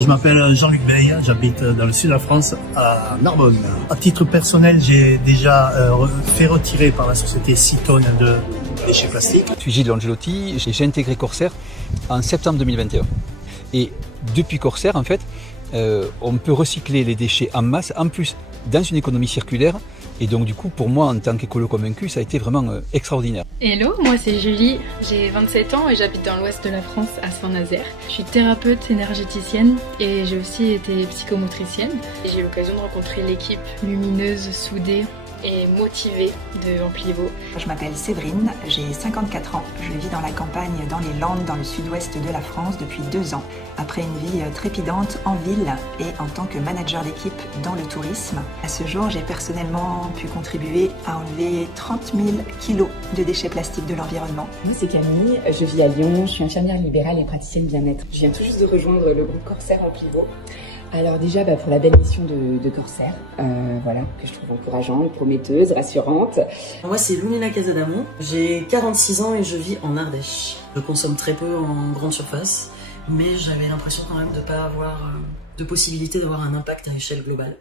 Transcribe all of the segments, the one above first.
Je m'appelle Jean-Luc Veil, j'habite dans le sud de la France, à Narbonne. À titre personnel, j'ai déjà fait retirer par la société 6 tonnes de déchets plastiques. Je suis Gilles Angelotti, j'ai intégré Corsair en septembre 2021. Et depuis Corsair, en fait, on peut recycler les déchets en masse, en plus dans une économie circulaire. Et donc du coup, pour moi, en tant qu'écolo convaincu, ça a été vraiment extraordinaire. Hello, moi c'est Julie, j'ai 27 ans et j'habite dans l'ouest de la France, à Saint-Nazaire. Je suis thérapeute énergéticienne et j'ai aussi été psychomotricienne. Et j'ai eu l'occasion de rencontrer l'équipe lumineuse, soudée et motivée de Amplivo. Je m'appelle Séverine, j'ai 54 ans. Je vis dans la campagne, dans les Landes, dans le sud-ouest de la France depuis 2 ans. Après une vie trépidante en ville et en tant que manager d'équipe dans le tourisme, à ce jour, j'ai personnellement pu contribuer à enlever 30 000 kilos de déchets plastiques de l'environnement. Moi, c'est Camille, je vis à Lyon, je suis infirmière libérale et praticienne bien-être. Je viens tout juste de rejoindre le groupe Corsair Amplivo. Alors déjà, pour la belle mission de Corsair, voilà, que je trouve encourageante, prometteuse, rassurante. Moi, c'est Lunina Casadamon. J'ai 46 ans et je vis en Ardèche. Je consomme très peu en grande surface, mais j'avais l'impression quand même de ne pas avoir de possibilité d'avoir un impact à échelle globale.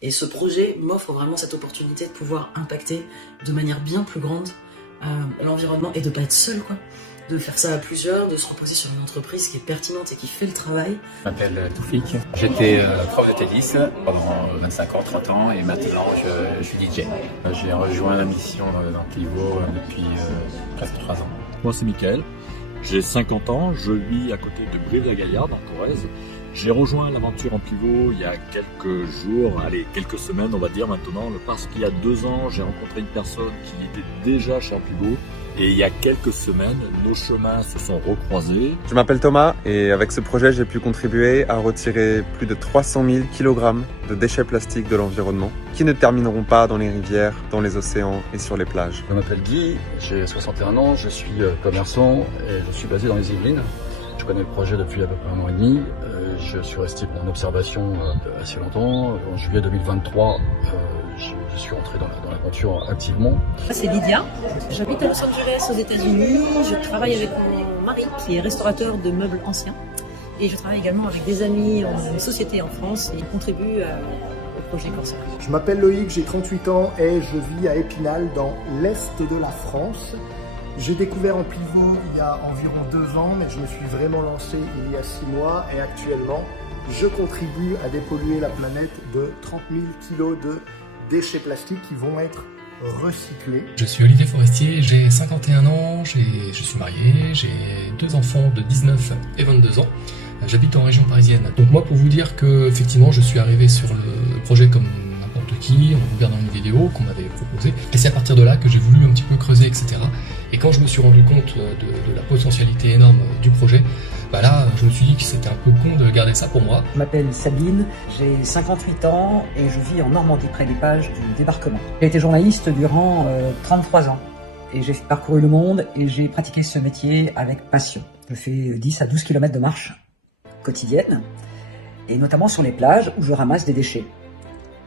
Et ce projet m'offre vraiment cette opportunité de pouvoir impacter de manière bien plus grande l'environnement et de ne pas être seul, quoi. De faire ça à plusieurs, de se reposer sur une entreprise qui est pertinente et qui fait le travail. Je m'appelle Toufik, j'étais prof de tennis pendant 25 ans, 30 ans et maintenant je suis DJ. J'ai rejoint la mission d'Amplivo depuis presque 3 ans. Moi c'est Mickaël, j'ai 50 ans, je vis à côté de Brive-la-Gaillarde en Corrèze. J'ai rejoint l'aventure Amplivo il y a quelques jours, quelques semaines on va dire maintenant, parce qu'il y a 2 ans j'ai rencontré une personne qui était déjà chez Amplivo. Et il y a quelques semaines, nos chemins se sont recroisés. Je m'appelle Thomas et avec ce projet, j'ai pu contribuer à retirer plus de 300 000 kg de déchets plastiques de l'environnement qui ne termineront pas dans les rivières, dans les océans et sur les plages. Je m'appelle Guy, j'ai 61 ans, je suis commerçant et je suis basé dans les Yvelines. Je connais le projet depuis à peu près 1 an et demi. Je suis resté en observation assez longtemps. En juillet 2023, je suis entré dans l'aventure activement. C'est Lydia, j'habite à Los Angeles aux États-Unis. Je travaille avec mon mari qui est restaurateur de meubles anciens. Et je travaille également avec des amis en société en France et contribue au projet Corsair. Je m'appelle Loïc, j'ai 38 ans et je vis à Épinal dans l'est de la France. J'ai découvert Amplivo il y a environ 2 ans, mais je me suis vraiment lancé il y a 6 mois et actuellement, je contribue à dépolluer la planète de 30 000 kilos de déchets plastiques qui vont être recyclés. Je suis Olivier Forestier, j'ai 51 ans, je suis marié, j'ai 2 enfants de 19 et 22 ans. J'habite en région parisienne. Donc moi, pour vous dire que effectivement, je suis arrivé sur le projet comme n'importe qui, en regardant une vidéo qu'on m'avait proposée. Et c'est à partir de là que j'ai voulu un petit peu creuser, etc. Et quand je me suis rendu compte de la potentialité énorme du projet, là, je me suis dit que c'était un peu con de garder ça pour moi. Je m'appelle Sabine, j'ai 58 ans et je vis en Normandie, près des Pages du débarquement. J'ai été journaliste durant 33 ans et j'ai parcouru le monde et j'ai pratiqué ce métier avec passion. Je fais 10 à 12 km de marche quotidienne et notamment sur les plages où je ramasse des déchets.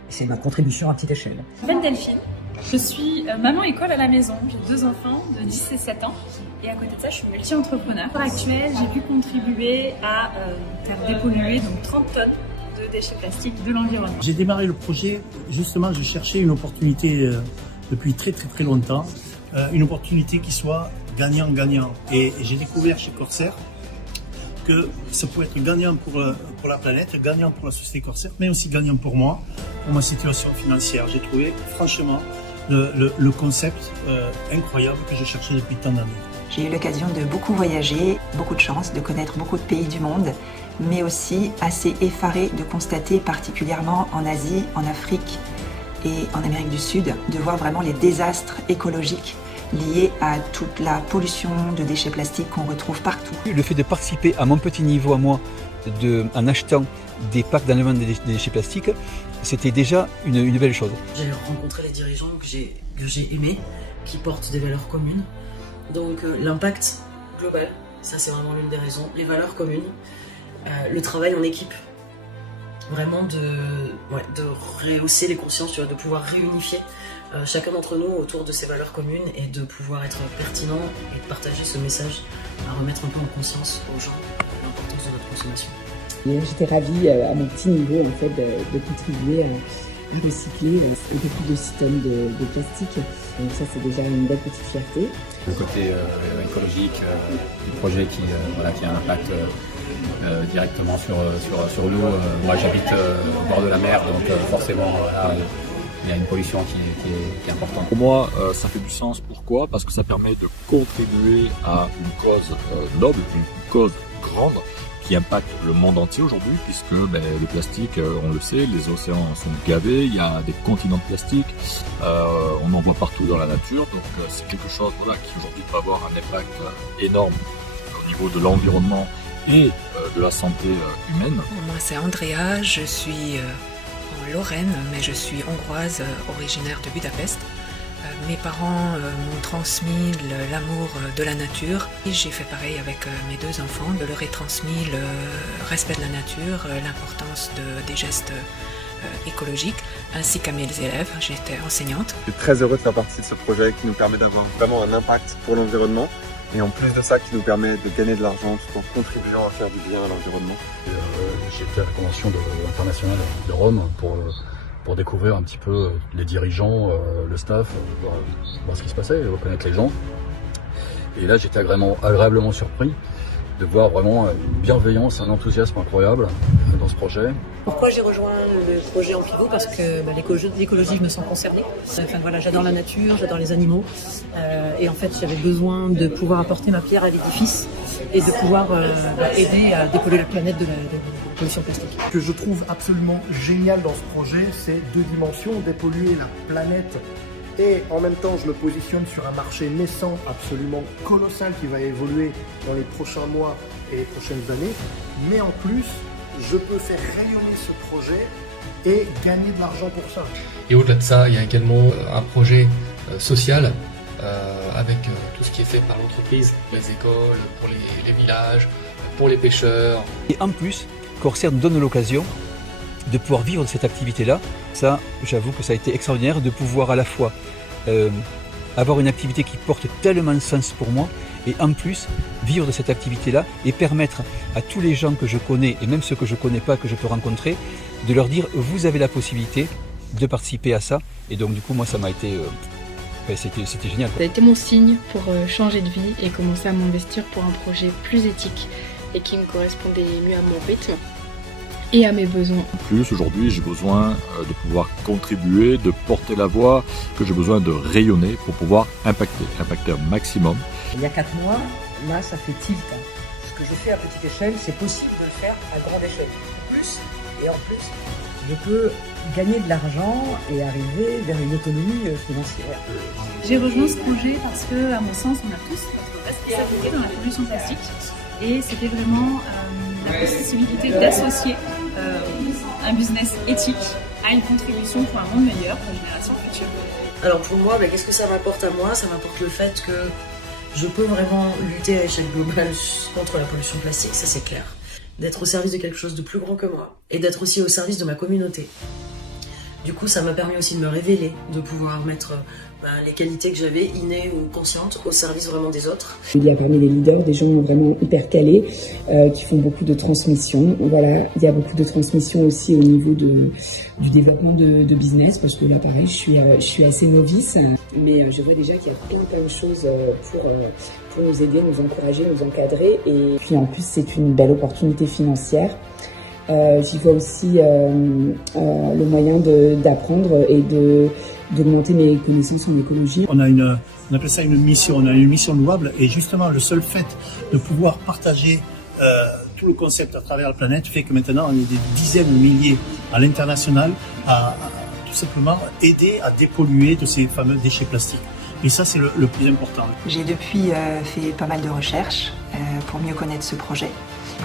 C'est ma contribution à petite échelle. Je m'appelle Delphine, je suis maman école à la maison, j'ai 2 enfants de 10 et 7 ans et à côté de ça je suis multi-entrepreneur. À l'heure actuelle, j'ai pu contribuer à faire dépolluer donc 30 tonnes de déchets plastiques de l'environnement. J'ai démarré le projet, justement je cherchais une opportunité depuis très longtemps, une opportunité qui soit gagnant-gagnant. Et j'ai découvert chez Corsair que ça pouvait être gagnant pour la planète, gagnant pour la société Corsair, mais aussi gagnant pour moi, pour ma situation financière. J'ai trouvé franchement le concept incroyable que je cherchais depuis tant d'années. J'ai eu l'occasion de beaucoup voyager, beaucoup de chance de connaître beaucoup de pays du monde, mais aussi assez effarée de constater, particulièrement en Asie, en Afrique et en Amérique du Sud, de voir vraiment les désastres écologiques liés à toute la pollution de déchets plastiques qu'on retrouve partout. Le fait de participer à mon petit niveau à moi, en achetant des packs d'enlèvement des déchets plastiques, c'était déjà une belle chose. J'ai rencontré les dirigeants que j'ai aimés, qui portent des valeurs communes. Donc l'impact global, ça c'est vraiment l'une des raisons. Les valeurs communes, le travail en équipe. Vraiment de rehausser les consciences, de pouvoir réunifier chacun d'entre nous autour de ces valeurs communes et de pouvoir être pertinent et de partager ce message à remettre un peu en conscience aux gens l'importance de notre consommation. J'étais ravie à mon petit niveau en fait de contribuer à recycler un peu plus de 6 tonnes de plastique. Donc ça c'est déjà une belle petite fierté. Le côté écologique du projet qui a un impact directement sur l'eau. Moi j'habite au bord de la mer, donc forcément il y a une pollution qui est importante. Pour moi, ça fait du sens. Pourquoi? Parce que ça permet de contribuer à une cause noble, une cause grande, qui impacte le monde entier aujourd'hui, puisque le plastique, on le sait, les océans sont gavés, il y a des continents de plastique, on en voit partout dans la nature, donc c'est quelque chose qui aujourd'hui peut avoir un impact énorme au niveau de l'environnement et de la santé humaine. Moi c'est Andrea, je suis en Lorraine, mais je suis hongroise, originaire de Budapest. Mes parents m'ont transmis l'amour de la nature et j'ai fait pareil avec mes 2 enfants. Je leur ai transmis le respect de la nature, l'importance des gestes écologiques, ainsi qu'à mes élèves. J'étais enseignante. Je suis très heureux de faire partie de ce projet qui nous permet d'avoir vraiment un impact pour l'environnement et en plus de ça qui nous permet de gagner de l'argent tout en contribuant à faire du bien à l'environnement. J'ai été à la convention internationale de Rome pour découvrir un petit peu les dirigeants, le staff, voir ce qui se passait, reconnaître les gens. Et là, j'étais agréablement surpris de voir vraiment une bienveillance, un enthousiasme incroyable dans ce projet. Pourquoi j'ai rejoint le projet en pivot? Parce que l'écologie, je me sens concernée. J'adore la nature, j'adore les animaux. Et en fait, j'avais besoin de pouvoir apporter ma pierre à l'édifice et de pouvoir aider à dépolluer la planète de la pollution plastique. Ce que je trouve absolument génial dans ce projet, c'est 2 dimensions, dépolluer la planète et en même temps je me positionne sur un marché naissant absolument colossal qui va évoluer dans les prochains mois et les prochaines années, mais en plus je peux faire rayonner ce projet et gagner de l'argent pour ça. Et au-delà de ça, il y a également un projet social avec tout ce qui est fait par l'entreprise, les écoles, pour les villages, pour les pêcheurs. Et en plus, Corsair nous donne l'occasion de pouvoir vivre de cette activité-là. Ça, j'avoue que ça a été extraordinaire de pouvoir à la fois avoir une activité qui porte tellement de sens pour moi et en plus vivre de cette activité-là et permettre à tous les gens que je connais et même ceux que je ne connais pas, que je peux rencontrer, de leur dire vous avez la possibilité de participer à ça. Et donc du coup, moi ça m'a été... c'était génial. Ça a été mon signe pour changer de vie et commencer à m'investir pour un projet plus éthique et qui me correspondait mieux à mon rythme et à mes besoins. En plus, aujourd'hui, j'ai besoin de pouvoir contribuer, de porter la voix, que j'ai besoin de rayonner pour pouvoir impacter un maximum. Il y a 4 mois, là, ça fait tilt. Ce que je fais à petite échelle, c'est possible de le faire à grande échelle. En plus, je peux gagner de l'argent et arriver vers une autonomie financière. J'ai rejoint ce projet parce que, à mon sens, on a tous notre responsabilité dans la pollution plastique. Et c'était vraiment la possibilité d'associer un business éthique à une contribution pour un monde meilleur pour les générations futures. Alors pour moi, qu'est-ce que ça m'apporte à moi? Ça m'apporte le fait que je peux vraiment lutter à échelle globale contre la pollution plastique, ça c'est clair. D'être au service de quelque chose de plus grand que moi et d'être aussi au service de ma communauté. Du coup, ça m'a permis aussi de me révéler, de pouvoir mettre les qualités que j'avais, innées ou conscientes, au service vraiment des autres. Il y a parmi les leaders des gens vraiment hyper calés qui font beaucoup de transmission. Voilà, il y a beaucoup de transmission aussi au niveau du développement de business parce que là, pareil, je suis assez novice, mais je vois déjà qu'il y a plein de choses pour nous aider, nous encourager, nous encadrer. Et puis en plus, c'est une belle opportunité financière. J'y vois aussi le moyen d'apprendre et d'augmenter mes connaissances en écologie. On appelle ça une mission, on a une mission louable et justement le seul fait de pouvoir partager tout le concept à travers la planète fait que maintenant on est des dizaines de milliers à l'international à tout simplement aider à dépolluer de ces fameux déchets plastiques. Et ça c'est le plus important. J'ai depuis fait pas mal de recherches pour mieux connaître ce projet.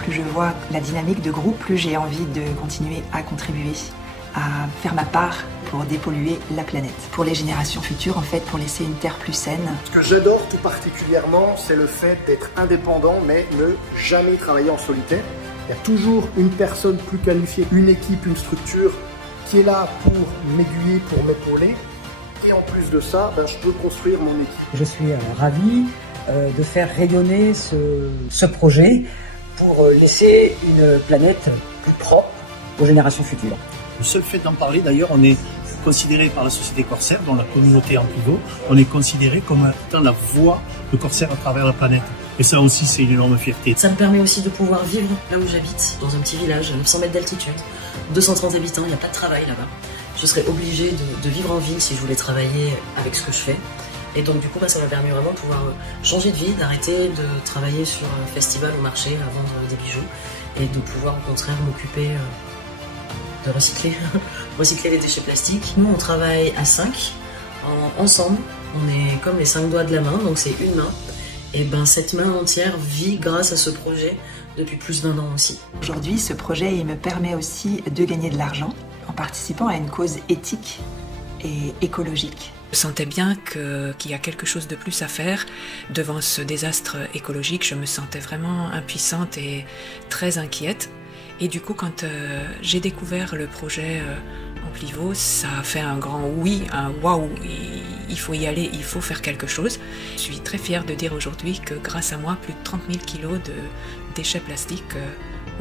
Plus je vois la dynamique de groupe, plus j'ai envie de continuer à contribuer, à faire ma part pour dépolluer la planète. Pour les générations futures, en fait, pour laisser une terre plus saine. Ce que j'adore tout particulièrement, c'est le fait d'être indépendant, mais ne jamais travailler en solitaire. Il y a toujours une personne plus qualifiée, une équipe, une structure qui est là pour m'aiguiller, pour m'épauler. Et en plus de ça, je peux construire mon équipe. Je suis ravi de faire rayonner ce projet pour laisser une planète plus propre aux générations futures. Le seul fait d'en parler, d'ailleurs, on est considéré par la société Corsair, dans la communauté en pivot, on est considéré comme étant la voix de Corsair à travers la planète. Et ça aussi, c'est une énorme fierté. Ça me permet aussi de pouvoir vivre là où j'habite, dans un petit village à 900 mètres d'altitude, 230 habitants, il n'y a pas de travail là-bas. Je serais obligée de vivre en ville si je voulais travailler avec ce que je fais. Et donc du coup, ça m'a permis vraiment de pouvoir changer de vie, d'arrêter de travailler sur un festival ou marché à vendre des bijoux et de pouvoir au contraire m'occuper de recycler les déchets plastiques. Nous, on travaille à 5, ensemble. On est comme les 5 doigts de la main, donc c'est une main. Et cette main entière vit grâce à ce projet depuis plus d'1 an aussi. Aujourd'hui, ce projet il me permet aussi de gagner de l'argent en participant à une cause éthique et écologique. Je sentais bien qu'il y a quelque chose de plus à faire. Devant ce désastre écologique, je me sentais vraiment impuissante et très inquiète. Et du coup, quand j'ai découvert le projet Amplivo, ça a fait un grand oui, un waouh, il faut y aller, il faut faire quelque chose. Je suis très fière de dire aujourd'hui que grâce à moi, plus de 30 000 kilos de déchets plastiques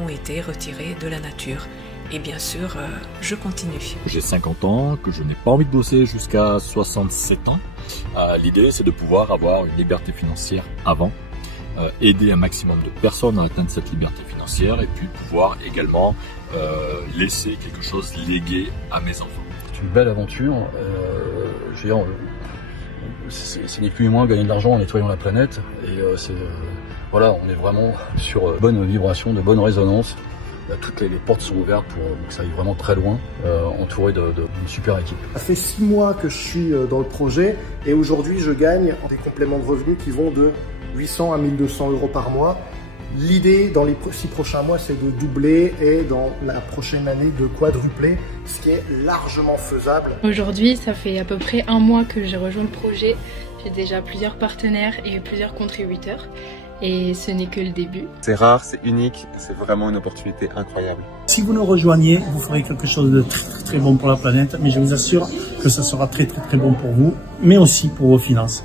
ont été retirés de la nature. Et bien sûr, je continue. J'ai 50 ans, que je n'ai pas envie de bosser jusqu'à 67 ans. L'idée, c'est de pouvoir avoir une liberté financière avant, aider un maximum de personnes à atteindre cette liberté financière et puis pouvoir également laisser quelque chose légué à mes enfants. C'est une belle aventure. Je veux dire, c'est ni plus ni moins gagner de l'argent en nettoyant la planète. Et voilà, on est vraiment sur bonne vibration, de bonne résonance. Toutes les portes sont ouvertes pour que ça aille vraiment très loin, entouré d'une super équipe. Ça fait 6 mois que je suis dans le projet et aujourd'hui je gagne des compléments de revenus qui vont de 800 à 1200 euros par mois. L'idée dans les 6 prochains mois, c'est de doubler et dans la prochaine année de quadrupler, ce qui est largement faisable. Aujourd'hui, ça fait à peu près 1 mois que j'ai rejoint le projet. J'ai déjà plusieurs partenaires et plusieurs contributeurs. Et ce n'est que le début. C'est rare, c'est unique, c'est vraiment une opportunité incroyable. Si vous nous rejoignez, vous ferez quelque chose de très très bon pour la planète, mais je vous assure que ça sera très très très bon pour vous, mais aussi pour vos finances.